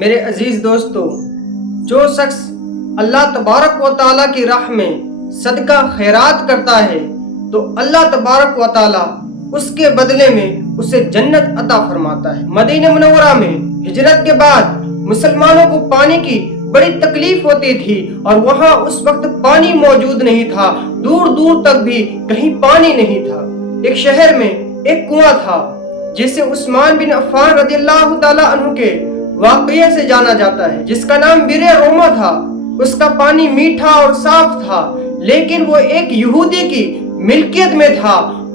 میرے عزیز دوستو، جو شخص اللہ تبارک و تعالیٰ کی راہ میں صدقہ خیرات کرتا ہے تو اللہ تبارک و تعالیٰ اس کے بدلے میں اسے جنت عطا فرماتا ہے۔ مدینہ منورہ میں ہجرت کے بعد مسلمانوں کو پانی کی بڑی تکلیف ہوتی تھی اور وہاں اس وقت پانی موجود نہیں تھا، دور دور تک بھی کہیں پانی نہیں تھا۔ ایک شہر میں ایک کنواں تھا جسے عثمان بن عفان رضی اللہ تعالیٰ عنہ کے واقعے سے جانا جاتا ہے، جس کا نام بئر روما تھا۔ اس کا پانی میٹھا اور صاف تھا، لیکن وہ ایک یہودی کی ملکیت میں تھا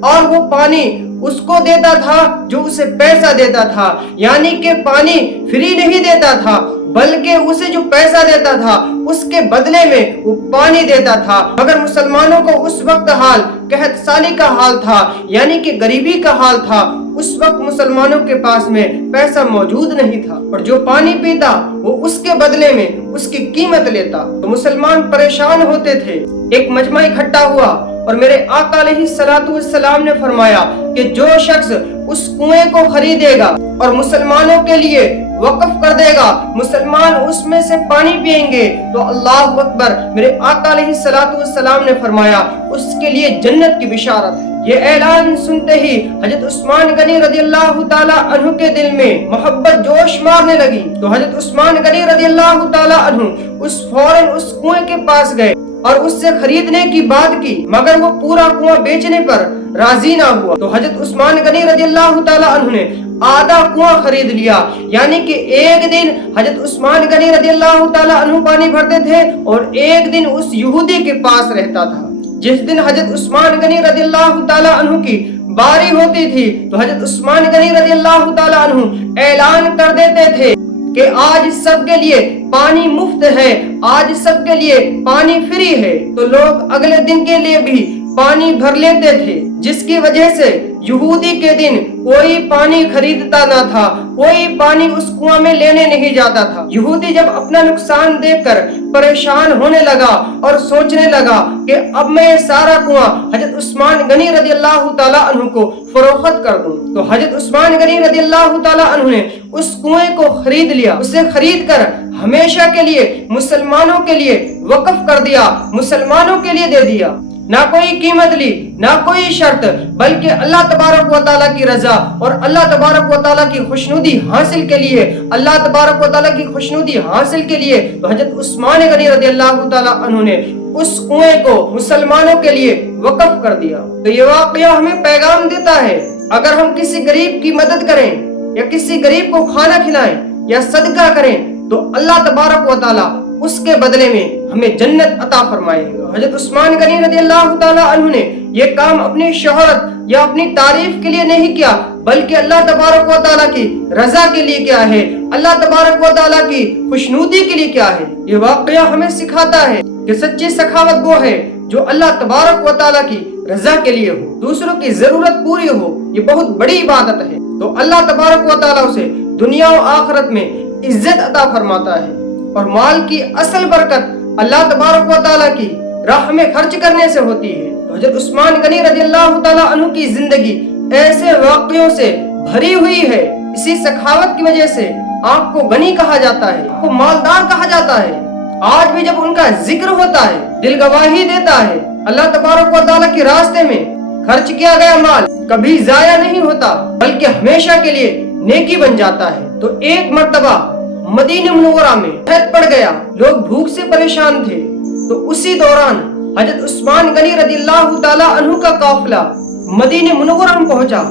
اور وہ پانی اس کو دیتا تھا جو اسے پیسہ دیتا تھا، یعنی کہ پانی فری نہیں دیتا تھا بلکہ اسے جو پیسہ دیتا تھا اس کے بدلے میں وہ پانی دیتا تھا۔ مگر مسلمانوں کو اس وقت حال قحط سالی کا حال تھا، یعنی کہ غریبی کا حال تھا۔ اس وقت مسلمانوں کے پاس میں پیسہ موجود نہیں تھا اور جو پانی پیتا وہ اس کے بدلے میں اس کی قیمت لیتا، تو مسلمان پریشان ہوتے تھے۔ ایک مجمع اکٹھا ہوا اور میرے آقا علیہ الصلوۃ والسلام نے فرمایا کہ جو شخص اس کنویں کو خریدے گا اور مسلمانوں کے لیے وقف کر دے گا، مسلمان اس میں سے پانی پئیں گے تو اللہ اکبر، میرے آقا علیہ الصلوۃ والسلام نے فرمایا اس کے لیے جنت کی بشارت ہے۔ یہ اعلان سنتے ہی حضرت عثمان غنی رضی اللہ تعالیٰ عنہ کے دل میں محبت جوش مارنے لگی، تو حضرت عثمان غنی رضی اللہ تعالیٰ عنہ فوراً اس کنویں کے پاس گئے اور اس سے خریدنے کی بات کی، مگر وہ پورا کنواں بیچنے پر راضی نہ ہوا۔ تو حضرت عثمان غنی رضی اللہ تعالیٰ عنہ نے آدھا کنواں خرید لیا، یعنی کہ ایک دن حضرت عثمان غنی رضی اللہ تعالیٰ عنہ پانی بھرتے تھے اور ایک دن اس یہودی کے پاس رہتا تھا۔ جس دن حضرت عثمان غنی رضی اللہ تعالیٰ عنہ کی باری ہوتی تھی تو حضرت عثمان غنی رضی اللہ تعالیٰ عنہ اعلان کر دیتے تھے کہ آج سب کے لیے پانی مفت ہے، آج سب کے لیے پانی فری ہے، تو لوگ اگلے دن کے لیے بھی پانی بھر لیتے تھے، جس کی وجہ سے یہودی کے دن کوئی پانی خریدتا نہ تھا، کوئی پانی اس کنواں میں لینے نہیں جاتا تھا۔ یہودی جب اپنا نقصان دیکھ کر پریشان ہونے لگا اور سوچنے لگا کہ اب میں یہ سارا کنواں حضرت عثمان غنی رضی اللہ تعالیٰ عنہ کو فروخت کر دوں، تو حضرت عثمان غنی رضی اللہ تعالیٰ عنہ نے اس کنویں کو خرید لیا، اسے خرید کر ہمیشہ کے لیے مسلمانوں کے لیے وقف کر دیا، مسلمانوں کے لیے دے دیا۔ نہ کوئی قیمت لی، نہ کوئی شرط، بلکہ اللہ تبارک و تعالیٰ کی رضا اور اللہ تبارک و تعالیٰ کی خوشنودی حاصل کے لیے، اللہ تبارک و تعالیٰ کی خوشنودی حاصل کے لیے تو حضرت عثمان غنی رضی اللہ تعالیٰ عنہ نے اس کنویں کو مسلمانوں کے لیے وقف کر دیا۔ تو یہ واقعہ ہمیں پیغام دیتا ہے، اگر ہم کسی غریب کی مدد کریں یا کسی غریب کو کھانا کھلائیں یا صدقہ کریں تو اللہ تبارک و تعالیٰ اس کے بدلے میں ہمیں جنت عطا فرمائے گا۔ حضرت عثمان غنی رضی اللہ تعالیٰ عنہ نے یہ کام اپنی شہرت یا اپنی تعریف کے لیے نہیں کیا، بلکہ اللہ تبارک و تعالیٰ کی رضا کے لیے کیا ہے، اللہ تبارک و تعالیٰ کی خوشنودی کے لیے کیا ہے۔ یہ واقعہ ہمیں سکھاتا ہے کہ سچی سخاوت وہ ہے جو اللہ تبارک و تعالیٰ کی رضا کے لیے ہو، دوسروں کی ضرورت پوری ہو، یہ بہت بڑی عبادت ہے، تو اللہ تبارک و تعالیٰ اسے دنیا و آخرت میں عزت عطا فرماتا ہے۔ اور مال کی اصل برکت اللہ تبارک و تعالیٰ کی راہ میں خرچ کرنے سے ہوتی ہے۔ تو حضرت عثمان غنی رضی اللہ تعالیٰ عنہ کی زندگی ایسے واقعوں سے بھری ہوئی ہے، اسی سخاوت کی وجہ سے آپ کو غنی کہا جاتا ہے، آپ کو مالدار کہا جاتا ہے۔ آج بھی جب ان کا ذکر ہوتا ہے دل گواہی دیتا ہے۔ اللہ تبارک و تعالیٰ کے راستے میں خرچ کیا گیا مال کبھی ضائع نہیں ہوتا بلکہ ہمیشہ کے لیے نیکی بن جاتا ہے۔ تو ایک مرتبہ مدینہ منورہ میں قحط پڑ گیا، لوگ بھوک سے پریشان تھے، تو اسی دوران حضرت عثمان غنی رضی اللہ تعالیٰ عنہ کا قافلہ مدینہ منورہ میں پہنچا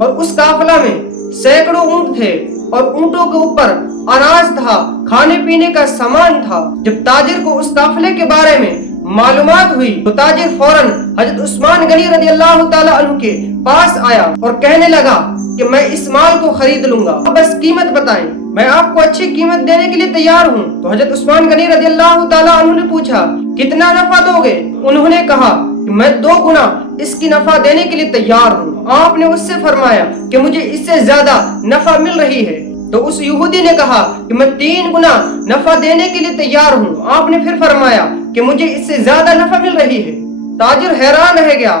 اور اس قافلہ میں سینکڑوں اونٹ تھے اور اونٹوں کے اوپر اناج تھا، کھانے پینے کا سامان تھا۔ جب تاجر کو اس قافلے کے بارے میں معلومات ہوئی تو تاجر فوراً حضرت عثمان غنی رضی اللہ تعالیٰ عنہ کے پاس آیا اور کہنے لگا کہ میں اس مال کو خرید لوں گا، بس قیمت بتائیں، میں آپ کو اچھی قیمت دینے کے لیے تیار ہوں۔ تو حضرت عثمان غنی رضی اللہ تعالیٰ عنہ نے پوچھا کتنا نفع دو گے؟ انہوں نے کہا کہ میں 2 گنا اس کی نفع دینے کے لیے تیار ہوں۔ آپ نے اس سے فرمایا کہ مجھے اس سے زیادہ نفع مل رہی ہے، تو اس یہودی نے کہا کہ میں 3 گنا نفع دینے کے لیے تیار ہوں۔ آپ نے پھر فرمایا کہ مجھے اس سے زیادہ نفع مل رہی ہے۔ تاجر حیران رہ گیا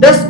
10